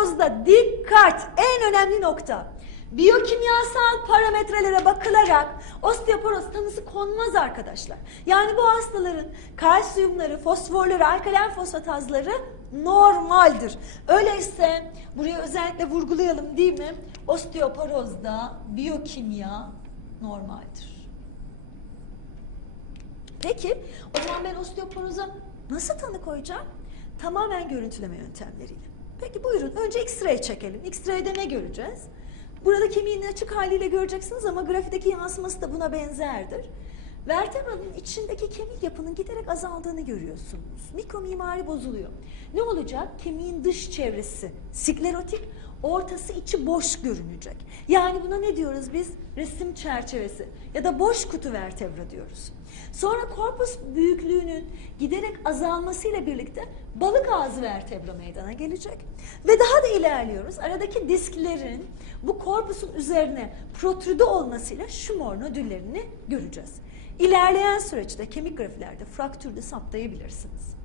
osteoporozda dikkat en önemli nokta. Biyokimyasal parametrelere bakılarak osteoporoz tanısı konmaz arkadaşlar. Yani bu hastaların kalsiyumları, fosforları, alkalen fosfatazları normaldir. Öyleyse buraya özellikle vurgulayalım değil mi? Osteoporozda biyokimya normaldir. Peki o zaman ben osteoporoza nasıl tanı koyacağım? Tamamen görüntüleme yöntemleriyle. Peki buyurun önce X-ray çekelim. X-ray'de ne göreceğiz? Burada kemiğin açık haliyle göreceksiniz ama grafideki yansıması da buna benzerdir. Vertebranın içindeki kemik yapının giderek azaldığını görüyorsunuz. Mikro mimari bozuluyor. Ne olacak? Kemiğin dış çevresi sklerotik, ortası içi boş görünecek. Yani buna ne diyoruz biz? Resim çerçevesi ya da boş kutu vertebra diyoruz. Sonra korpus büyüklüğünün giderek azalmasıyla birlikte balık ağzı vertebra meydana gelecek. Ve daha da ilerliyoruz. Aradaki disklerin bu korpusun üzerine protrüde olmasıyla şumor nodüllerini göreceğiz. İlerleyen süreçte kemik grafilerde fraktürde saptayabilirsiniz.